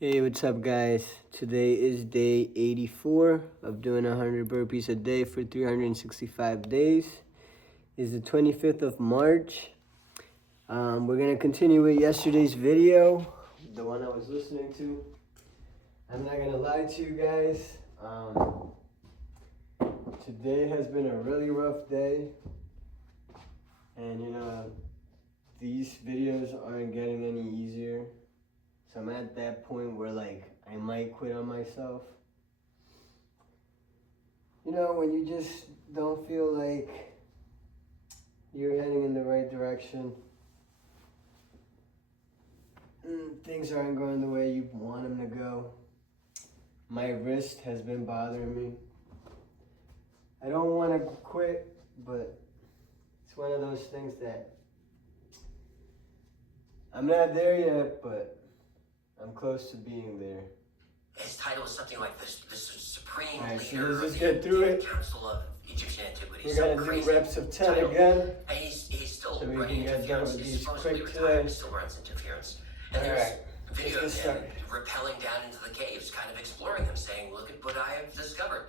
Hey, what's up, guys? Today is day 84 of doing 100 burpees a day for 365 days. It's the 25th of March. We're going to continue with yesterday's video, the one I was listening to. I'm not going to lie to you guys. Today has been a really rough day. And, these videos aren't getting any easier. So I'm at that point where, I might quit on myself. When you just don't feel like you're heading in the right direction. Things aren't going the way you want them to go. My wrist has been bothering me. I don't want to quit, but it's one of those things that I'm not there yet, but I'm close to being there. His title is something like this Supreme Alright, so Leader let's of get through it. Council of Egyptian Antiquities. We're gonna do reps of 10 again. And he's still So we running can get done interference. with He's these supposedly quick retired, today. but still runs interference. And Alright, there's video let's of get him started. rappelling down into the caves, kind of exploring them, saying, "Look at what I have discovered."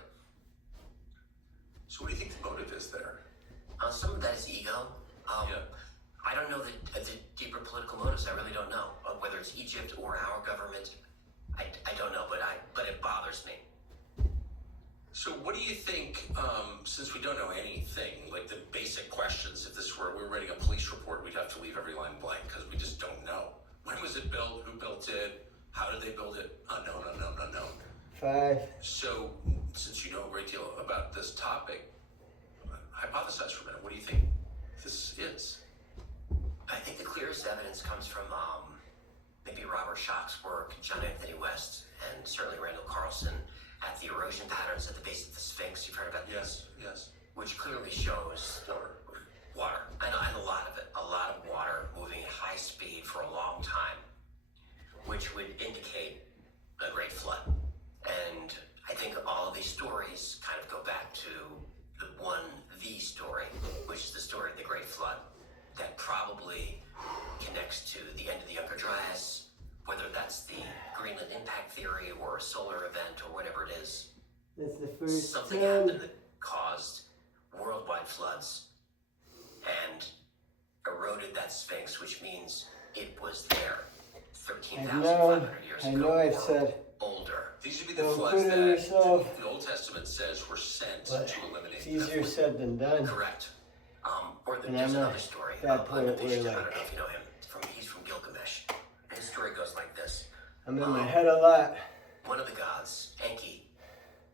So what do you think the motive is there? Some of that is ego. I don't know the deeper political motives. I really don't know whether it's Egypt or our government. I don't know, but it bothers me. So what do you think, since we don't know anything, like the basic questions, if this were, we were writing a police report, we'd have to leave every line blank because we just don't know. When was it built? Who built it? How did they build it? Unknown. 5. So, since you know a great deal about this topic, hypothesize for a minute. What do you think this is? I think the clearest evidence comes from maybe Robert Schoch's work, John Anthony West, and certainly Randall Carlson at the erosion patterns at the base of the Sphinx. You've heard about Yes. which clearly shows water. And a lot of it. A lot of water moving at high speed for a long time, which would indicate a great flood. And I think all of these stories kind of go back to the story, which is the story of the Great Flood, that probably connects to the end of the Younger Dryas, whether that's the Greenland impact theory or a solar event or whatever it is. That's the first Something 10. happened that caused worldwide floods and eroded that Sphinx, which means it was there 13,500 years I ago know I've or said older. These would be the don't floods quit on that yourself. the Old Testament says were sent But to eliminate it's the easier flood. said than done. Correct. And There's I'm another at story. that point where, I don't know if you know him. He's from Gilgamesh. And his story goes like this. I'm in my head a lot. One of the gods, Enki,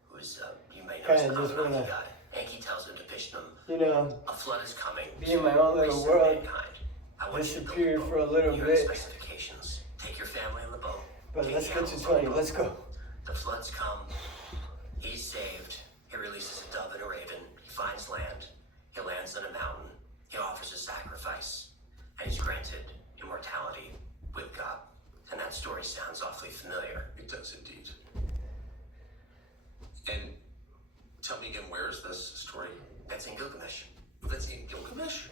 who's, you may know, Kinda is the just Anunnaki wanna, god. Enki tells him to Vishnu, a flood is coming. be in my own little erase world, mankind. I want you to build disappear boat. for a little Here are bit. the specifications. Take your family on the boat. But Take let's get animals to on the 20. boat. Let's go. The floods come. He's saved. He releases a dove and a raven. He finds land. He lands on a mountain. He offers a sacrifice. And he's granted immortality with God. And that story sounds awfully familiar. It does indeed. And tell me again, where is this story? That's in Gilgamesh. That's in Gilgamesh?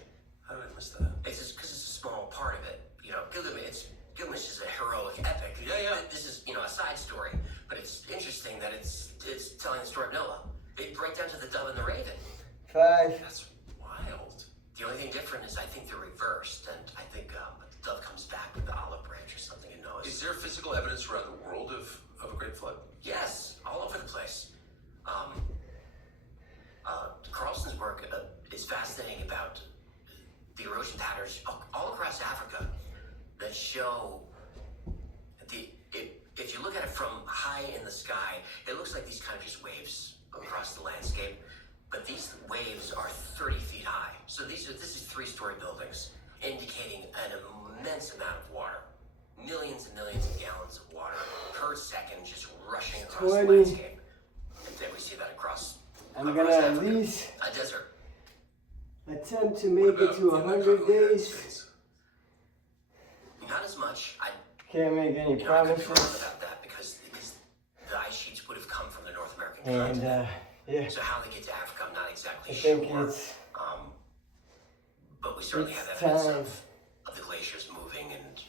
How did I miss that? It's just because it's a small part of it. Gilgamesh is a heroic epic. Yeah. This is, a side story. But it's interesting that it's telling the story of Noah. It right down to the dove and the raven. 5. That's wild. The only thing different is I think they're reversed, and I think the dove comes back with the olive branch or something in Noah's. Is there physical evidence around the world of a great flood? Yes, all over the place. Carlson's work is fascinating about the erosion patterns all across Africa that show if you look at it from high in the sky, it looks like these kind of just waves across the landscape, but these waves are 30 feet high. So this is 3-story buildings, indicating an immense amount of water. Millions and millions of gallons of water per second just rushing across 20. the landscape. And then we see that across I'm gonna at least a desert. attempt to make it to 100 days. Not as much. Can't make any I could be promises. wrong about that because the ice sheets would have come from the North American And continent. yeah, So how they get to Africa, I'm not exactly I sure. think it's But we certainly have it's evidence time. of the glaciers moving and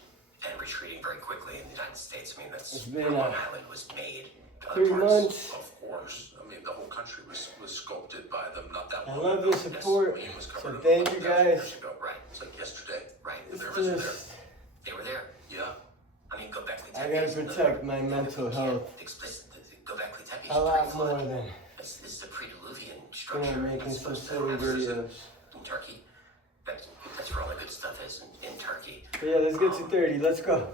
retreating very quickly in the United States. I mean, that's It's how been Long Island was made. 3 months. Of course. I mean, the whole country was sculpted by them not that I long love ago. your support. Maine was So covered thank you 11,000 guys. years ago. Right. It's like yesterday. Right. The It's rivers are there. just, They were there. Yeah. I mean, Göbekli I Tepe. gotta is another- protect my mental health Göbekli Tepe is a lot pre-flood. more than It's the pre-Diluvian when structure. I'm making That's some supposed to silly have videos. in Turkey. That's where all the good stuff is in Turkey. But yeah, let's get to 30. Let's go.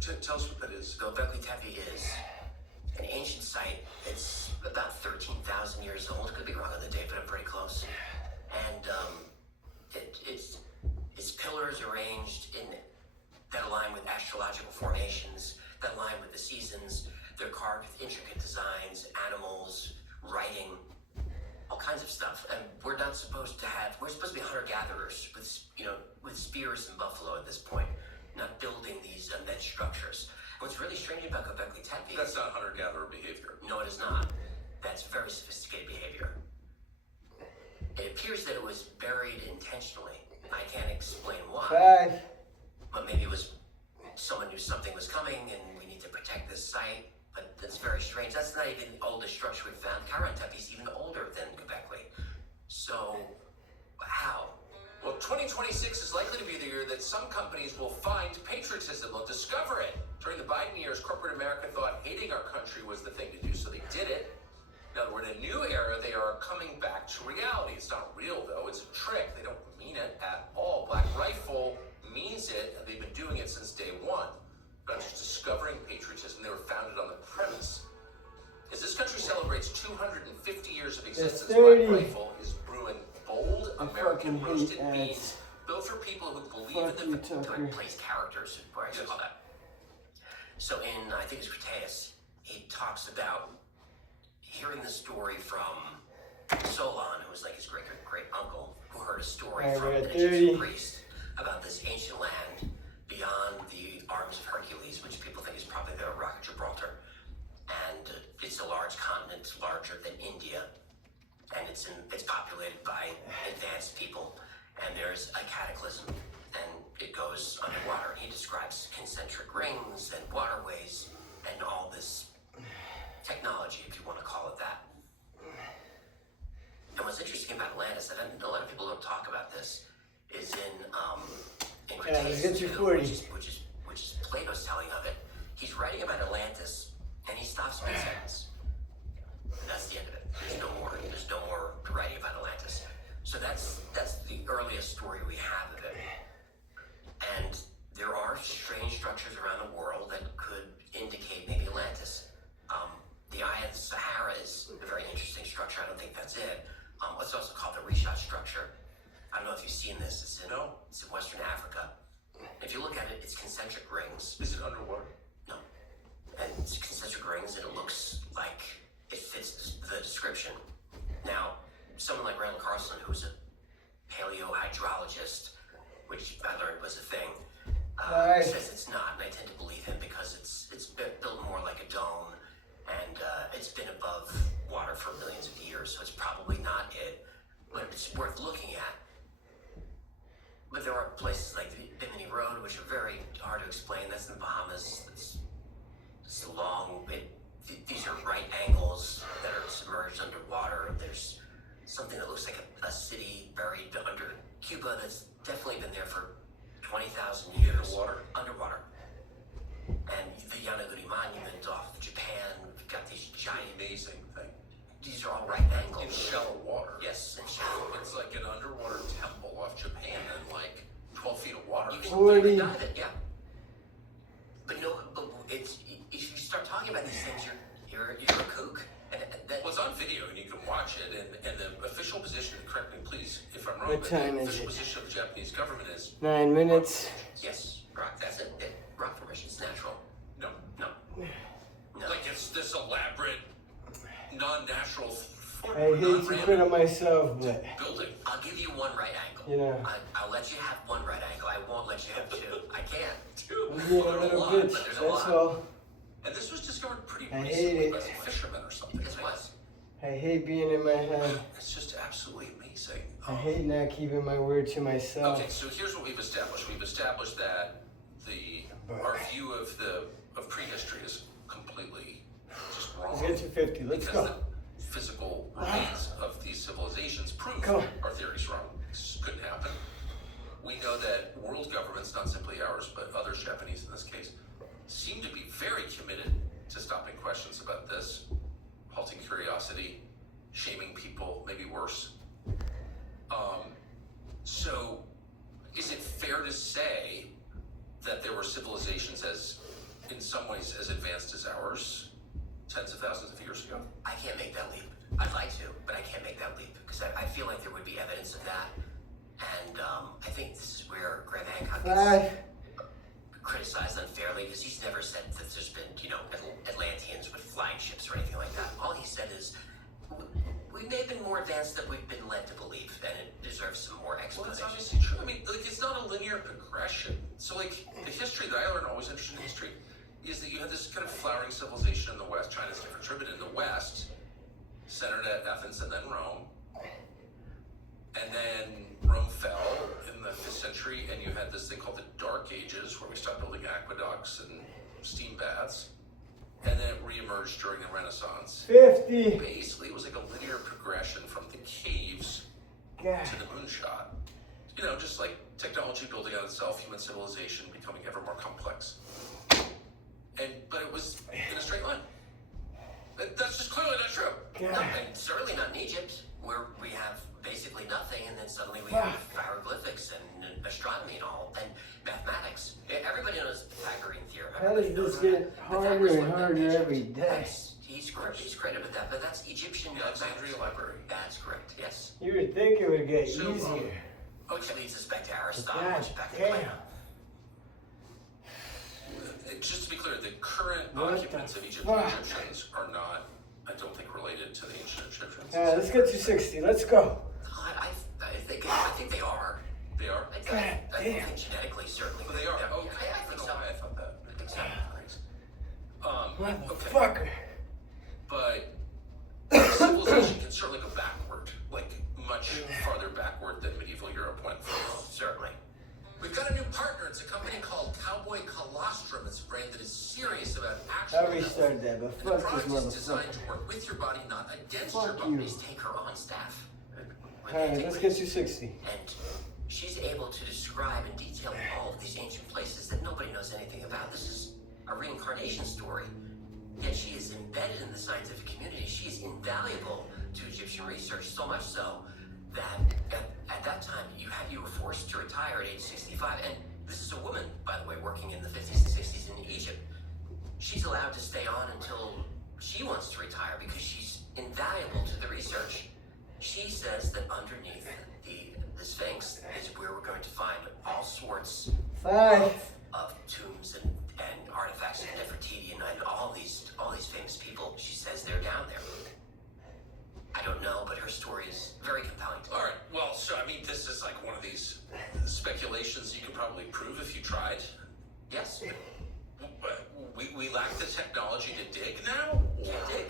Tell us what that is. Göbekli Tepe is an ancient site. It's about 13,000 years old. Could be wrong on the date, but I'm pretty close. And it's pillars arranged in that align with astrological formations, that align with the seasons. They're carved with intricate designs, animals, writing, all kinds of stuff. And we're supposed to be hunter-gatherers with spears and buffalo at this point, not building these immense structures. What's really strange about Göbekli Tepe... That's not hunter-gatherer behavior. No, it is not. That's very sophisticated behavior. It appears that it was buried intentionally. I can't explain why. 5. But maybe it was someone knew something was coming and we need to protect this site. But that's very strange. That's not even the oldest structure we've found. Karen Tepe is even older than Göbekli. So, how? Well, 2026 is likely to be the year that some companies will find patriotism. They'll discover it. During the Biden years, corporate America thought hating our country was the thing to do, so they did it. Now we're in a new era. They are coming back to reality. It's not real, though. It's a trick. They don't mean it at all. Black Rifle means it, and they've been doing it since day one. Not just discovering patriotism, they were founded on the premise. As this country celebrates 250 years of existence, Black Rifle is brewing bold American roasted beans built for people who believe in the Plays characters. Where I call that. So in, I think it's Cretaeus, he talks about hearing the story from Solon, who was like his great uncle, who heard a story from an Egyptian priest about this ancient land beyond the arms of Hercules, which people think is probably the Rock of Gibraltar. And it's a large continent, larger than India, and it's populated by advanced people. And there's a cataclysm, and it goes underwater. And he describes concentric rings and waterways and all this technology, if you want to call it that. And what's interesting about Atlantis, and a lot of people don't talk about this, is in Cretaeus, which is Plato's telling of it. He's writing about Atlantis, and he stops mid-sentence. And that's the end of it. There's no more writing about Atlantis. So that's the earliest story we have of it. And there are strange structures around the world that could indicate maybe Atlantis. The Eye of the Sahara is a very interesting structure. I don't think that's it. What's also called the Rishat structure. I don't know if you've seen this. It's in Western Africa. If you look at it, it's concentric rings. Is it underwater? No. And it's concentric rings, and it looks like it fits the description. Now, someone like Randall Carlson, who's a paleohydrologist, which I learned was a thing, says it's not, and I tend to believe him because it's built more like a dome, and it's been above water for millions of years, so it's probably not it, but it's worth looking at. But there are places like the Bimini Road, which are very hard to explain. That's in the Bahamas. It's long. These are right angles that are submerged underwater. There's something that looks like a city buried under Cuba that's definitely been there for 20,000 years. Underwater. And the Yanaguri Monument off Japan, we've got these giant... Amazing thing. These are all right angles. In shallow water. Yes, in shallow water. It's like an underwater temple off Japan and like 12 feet of water. You can dive it, yeah. But it's if you start talking about these things, you're a kook. Well, it's on video and you can watch it. And the official position, correct me please if I'm wrong, What but time the is official it? position of the Japanese government is 9 minutes. Yes, rock. That's it. Rock formation's natural. no. No. Like it's this elaborate, non-natural, I hate to quit on myself, but building. I'll give you one right angle. you know, I'll let you have one right angle. I won't let you have two. I can't. I'm being a little bitch. That's all. And this was discovered pretty I recently hate by it. some fishermen or something. This was. I hate being in my head. It's just absolutely amazing. I hate not keeping my word to myself. Okay, so here's what we've established. We've established that our view of prehistory is completely just wrong. Let's get to 50. Let's because go. the physical remains of these civilizations prove Come on. our theories wrong. This couldn't happen. We know that world governments, not simply ours, but others, Japanese in this case, seem to be very committed to stopping questions about this, halting curiosity, shaming people, maybe worse. So, is it fair to say that there were civilizations in some ways as advanced as ours, tens of thousands of years ago? I can't make that leap. I'd like to, but I can't make that leap because I feel like there would be evidence of that. And I think this is where Graham Hancock gets criticized unfairly because he's never said that there's been, Atlanteans with flying ships or anything like that. All he said is, we may have been more advanced than we've been led to believe, and it deserves some more Well, explanation. that's obviously true. I mean, it's not a linear progression. So, the history that I learned, always interested in history, is that you had this kind of flowering civilization in the West. China's different, but in the West, centered at Athens and then Rome. And then Rome fell in the 5th century, and you had this thing called the Dark Ages, where we stopped building aqueducts and steam baths. And then it reemerged during the Renaissance. 50. Basically, it was like a linear progression from the caves God. to the moonshot. Just like technology building on itself, human civilization becoming ever more complex. But it was in a straight line. That's just clearly not true. No, and certainly not in Egypt, where we have basically nothing, and then suddenly we have hieroglyphics and astronomy and all, and mathematics. Everybody knows the Pythagorean theorem. How does this get harder and harder every day? He's credited with that, but that's Egyptian. The Alexandria Library. That's correct, yes. You would think it would get So, easier. Which leads us back to Aristotle, God which back to damn. Plato. Just to be clear, the current What occupants the of Egypt, fuck? the Egyptians, are not, I don't think, related to the ancient Egyptians. Let's get to 60. Let's go. I think they are. They are? I God think damn. genetically, certainly. They are. Yeah, Okay. I think don't so. know why I thought that. I think so. Thanks. Okay. Motherfucker. But civilization can certainly go backward, much farther backward than medieval Europe went. Certainly. We've got a new partner. It's a company called Cowboy Colostrum. It's a brand that is serious about I actual already started that, but And the fuck product this is designed motherfucker. to work with your body, not against Fuck your you. body. Please take her on staff. Alright, let's get to 60. And she's able to describe in detail all of these ancient places that nobody knows anything about. This is a reincarnation story. Yet she is embedded in the scientific community. She is invaluable to Egyptian research, so much so that at that time you were forced to retire at age 65. And this is a woman, by the way, working in the 50s and 60s in Egypt. She's allowed to stay on until she wants to retire because she's invaluable to the research. She says that underneath the Sphinx is where we're going to find all sorts 5. of tombs and artifacts of Nefertiti and all these famous people. She says they're down there. I don't know, but her story is very compelling to me. All right. Well, so this is like one of these speculations you could probably prove if you tried. Yes, But we lack the technology to dig now. can't dig.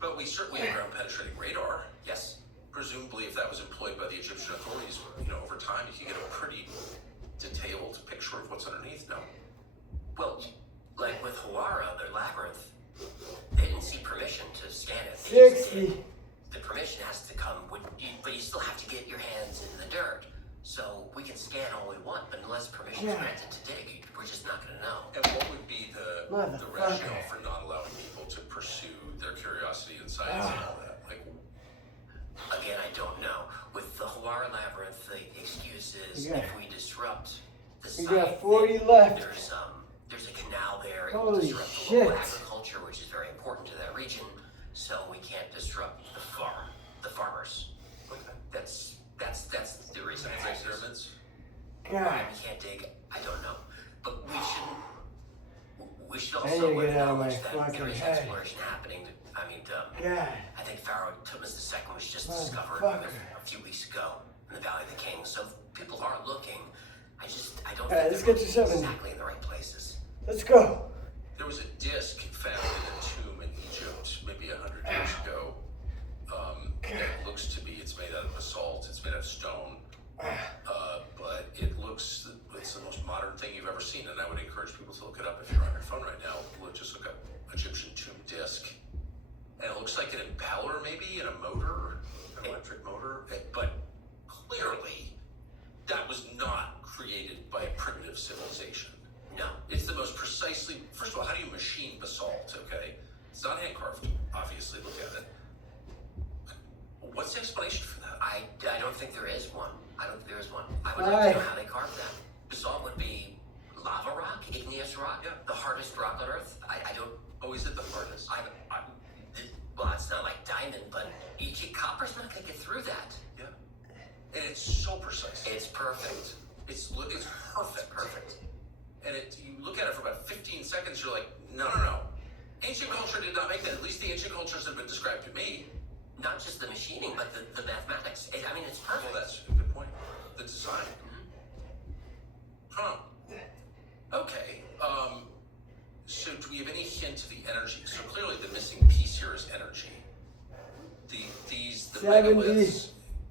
But we certainly have ground-penetrating radar. Yes, Presumably, if that was employed by the Egyptian authorities, over time, you could get a pretty detailed picture of what's underneath. No. well, like with Hawara, their labyrinth, they didn't see permission to scan it. 60. The permission has to come, but you still have to get your hands in the dirt. So we can scan all we want, but unless permission is granted to dig, we're just not going to know. And what would be the rationale for not allowing people to pursue their curiosity in science and all that? Again, I don't know. With the Hawara labyrinth, the excuse is Yeah. if we disrupt the We site, got 40 then left. there's a canal there. It will Holy disrupt the shit. local agriculture, which is very important to that region. So we can't disrupt the farmers. Okay. That's the reason. Science pyramids? God. We can't dig. I don't know, but we shouldn't. We should I also need to get out of my acknowledge that there fucking is head. exploration happening. God. I think Pharaoh Thutmose II was just discovered Motherfucker. a few weeks ago in the Valley of the Kings. So people are looking. I don't Alright, think let's they're get to looking 70. exactly in the right places. Let's go. There was a disc found in a tomb in Egypt maybe 100 years ago. It looks to be, it's made out of basalt, it's made out of stone. But it's the most on your phone right now. We'll just look up Egyptian tomb disc. And it looks like an impeller maybe and a motor, an electric motor. But clearly, that was not created by a primitive civilization. No. It's the most precisely, first of all, how do you machine basalt, okay? It's not hand carved, obviously, look at it. What's the explanation for that? I don't think there is one. I don't think there is one. I would like to know how they carved that. Basalt would be lava rock, igneous rock, Yeah. the hardest rock on Earth. I don't. Oh, is it the hardest? Well, it's not like diamond, but copper's not going to get through that. Yeah. And it's so precise. It's perfect. It's perfect. It's perfect. And you look at it for about 15 seconds, you're like, no. Ancient culture did not make that. At least the ancient cultures have been described to me. Not just the machining, but the mathematics. It's perfect. Well, that's a good point. The design. Huh. Okay. So do we have any hint of the energy? So clearly the missing piece here is energy. The 70. megaliths,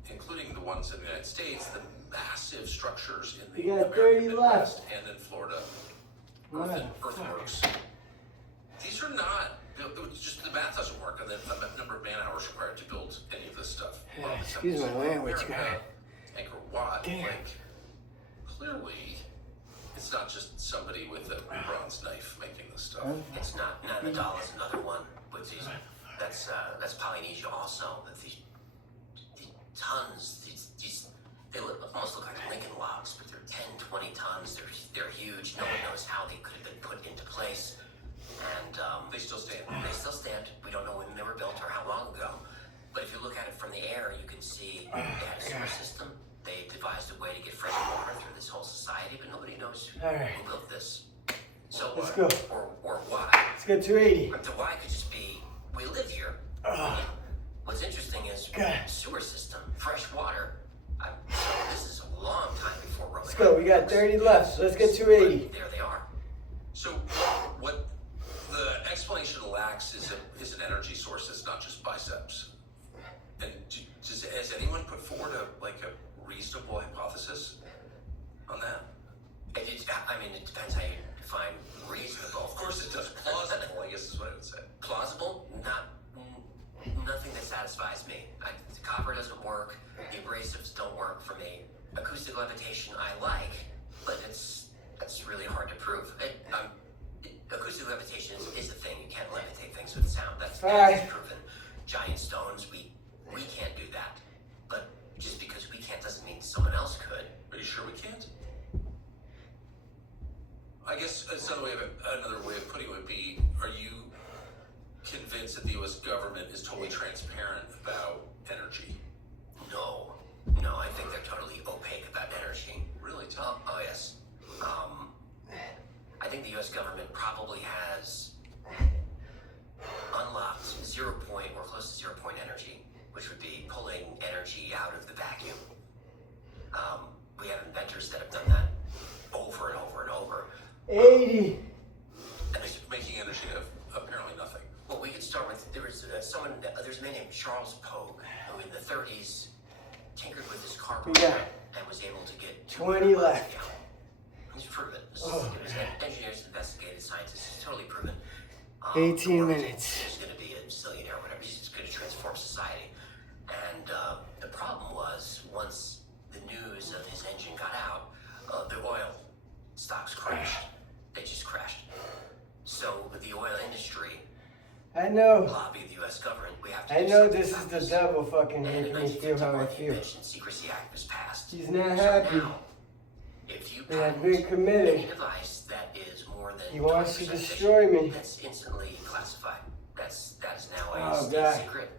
including the ones in the United States, the massive structures in the You got American 30 Midwest left. and in Florida, What? earthworks. These are not, it's just the math doesn't work on the number of man hours required to build any of this stuff. Yeah, excuse my language, guy. Angkor Wat, Damn. clearly, it's not just somebody with a bronze knife making this stuff. It's not. Nadal is another one. With these, that's Polynesia also. That these tons, they almost look like Lincoln logs, but they're 10, 20 tons. They're huge. No one knows how they could have been put into place. And They still stand. They still stand. We don't know when they were built or how long ago. But if you look at it from the air, you can see they had a sewer system. They devised a way to get fresh water through this whole society, but nobody knows who built this. So Let's go. Or why. Let's go 280. The why could just be, we live here. What's interesting is sewer system, fresh water. This is a long time before Roman. Let's go. We got 30 left. So let's get 280. There they are. So what the explanation lacks is an energy source that's not just biceps. And has anyone put forward a reasonable hypothesis on that? It depends how you define reasonable. Of course it does. Plausible, I guess is what I would say. Plausible? Nothing that satisfies me. The copper doesn't work. The abrasives don't work for me. Acoustic levitation I like, but that's really hard to prove. Acoustic levitation is a thing. You can't levitate things with sound. That's proven. Giant stones, we can't do that. But just because we can't doesn't mean someone else could. Are you sure we can't? I guess another way of putting it would be, are you convinced that the U.S. government is totally transparent about energy? No, I think they're totally opaque about energy. Really? Tom? Oh yes. I think the U.S. government probably has unlocked 0 point or close to 0 point energy, which would be pulling energy out of the vacuum. We have inventors that have done that over and over and over. 80. And it's making energy of apparently nothing. Well, we could start with, there's a man named Charles Pogue, who in the 30s tinkered with his carburetor and was able to get 20 left. He's proven. It was engineers, investigated, scientists. It's totally proven. 18 minutes. He's going to be a zillionaire or whatever. He's just going to transform society. And the problem was, once the news of his engine got out, the oil stocks crashed. They just crashed. So the oil industry I know. lobbied the U.S. government. We have to. I do know something this is about the this. devil fucking And in making me feel how I 1951, the feel. Invention Secrecy Act was passed. He's not So happy. now, if you And I've patent been committed. any device that is more than He wants to 20% destroy me. that's instantly classified. That is now a Oh, state God. secret.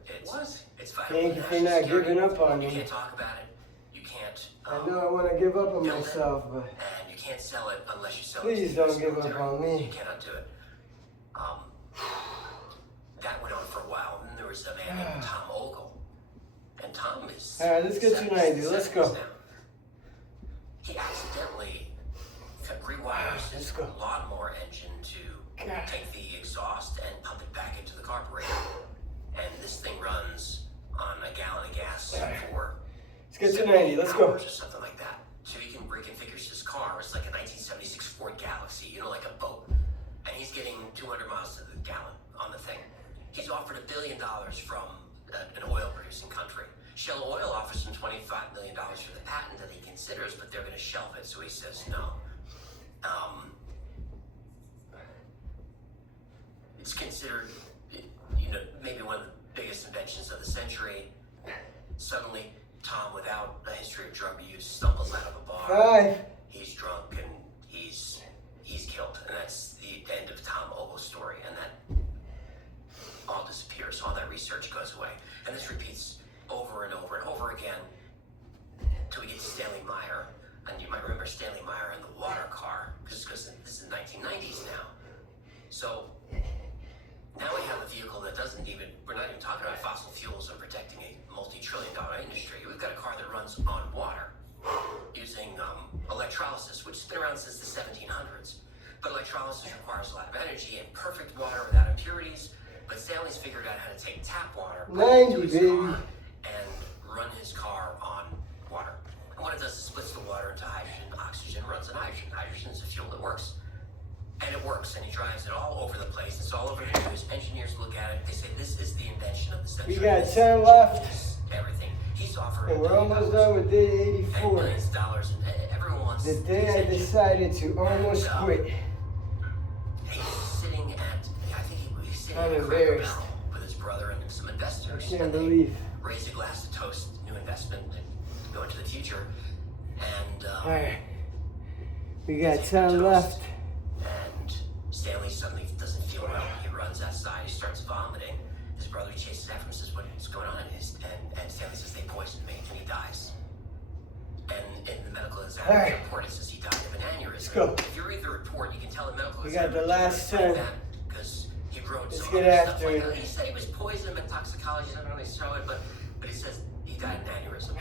It's vital Thank to you for national not security. giving up on You me. can't talk about it. You can't. I know I want to give up on build it, myself, but and you can't sell it unless you sell it. please to the US don't give up military. on me. You cannot do it. That went on for a while. And then there was a man named Tom Ogle, and Tom is. All right, let's get to 90. 70s Let's go. now. He accidentally rewires his Let's go. lawnmower engine to God. take the exhaust and pump it back into the carburetor. And this thing runs on a gallon of gas for Let's get to 90. Let's go. hours or something like that. So he reconfigures his car. It's like a 1976 Ford Galaxy, like a boat. And He's offered $1 billion from an oil-producing country. Shell Oil offers him $25 million for the patent that he considers, but they're going to shelve it, so he says no. It's considered, maybe one of the biggest inventions of the century. Suddenly, Tom, without a history of drug use, stumbles out of a bar. 5. He's drunk and he's killed, and that's the end of Tom Ogle's story, and that all disappears. All that research goes away, and this repeats over and over and over again till we get to Stanley Meyer. And you might remember Stanley Meyer in the water car, because this is the 1990s now. So now we have a vehicle that we're not even talking about fossil fuels and protecting a multi-trillion-dollar industry. We've got a car that runs on water using electrolysis, which has been around since the 1700s. But electrolysis requires a lot of energy and perfect water without impurities. But Stanley's figured out how to take tap water, put it into his car, and run his car on water. And what it does is splits the water into hydrogen, oxygen, runs on hydrogen. Hydrogen is a fuel that works. And it works, and he drives it all over the place. It's all over the news. Engineers look at it. They say, this is the invention of the century. We got 10 left. Everything. He's offering And we're almost done with day 84. millions of dollars, and everyone wants The day I decided to almost quit. He's sitting at, he's sitting I'm at a Cracker embarrassed. Barrel with his brother and some investors. I can't and they believe. raise a glass to toast new investment and go into the future. And Alright. We got 10 left. And Stanley suddenly doesn't feel well. He runs outside. He starts vomiting. His brother chases after him and says, "What's going on?" And Stanley says, "They poisoned me," and he dies. And in the medical examiner's report, it says he died of an aneurysm. Let's go. If you read the report, you can tell the medical We got examiner the last like 10. that, because he wrote Let's some get other stuff after like it. that. He said he was poisoned by toxicology. I don't really show it, but he says he died of an aneurysm.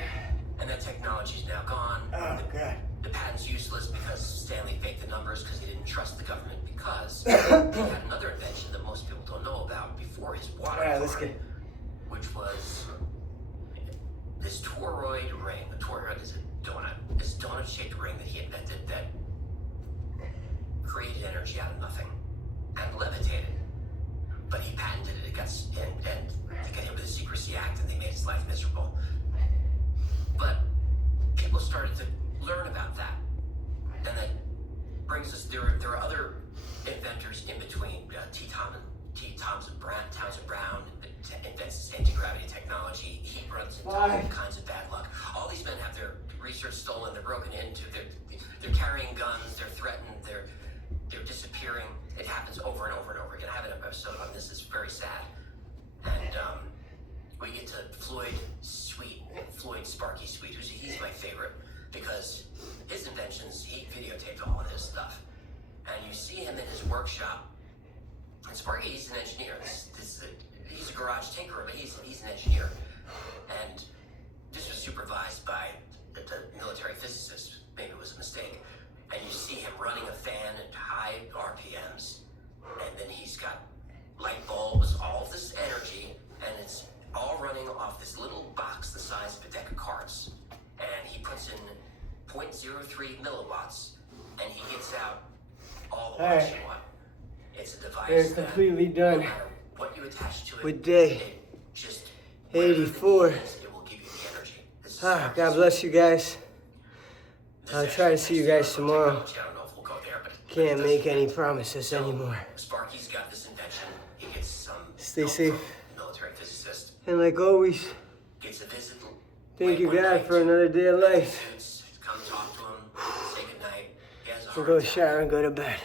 And that technology is now gone. Oh, God. The patent's useless because Stanley faked the numbers because he didn't trust the government, because he had another invention that most people don't know about before his water Alright, car, let's get. which was this toroid ring. The toroid is a donut. This donut-shaped ring that he invented that created energy out of nothing and levitated. But he patented it. It got and they got hit with the Secrecy Act, and they made his life miserable. But people started to learn about that, and that brings us. There are other inventors in between. Townsend Brown invents this anti-gravity technology. He runs into all kinds of bad luck. All these men have their research stolen. They're broken into. They're carrying guns. They're threatened. They're disappearing. It happens over and over and over again. I have an episode on this. It's very sad. And we get to Floyd Sparky Sweet, he's my favorite, because his inventions, he videotaped all of his stuff. And you see him in his workshop. And Sparky, he's an engineer. He's a garage tinkerer, but he's an engineer. And this was supervised by the military physicist. Maybe it was a mistake. And you see him running a fan at high RPMs. And then he's got light bulbs, all of this energy, and it's all running off this little box the size of a deck of cards. And he puts in 0.03 milliwatts, and he gets out all the watts you want. It's a device They're completely done. no matter what you attach to it, With day it just 84. it will give you the energy. This is God bless you guys. this I'll is try to actually see you next guys level tomorrow. technology. I don't know if we'll go there, but Can't it make does- any promises So, anymore. Sparky's got this invention. He gets some Stay help safe. from a military physicist. And like always, Gets a visit. thank late you one God night. for another day of life. Come talk to him. Say goodnight. He has a We'll heart go attack. shower and go to bed.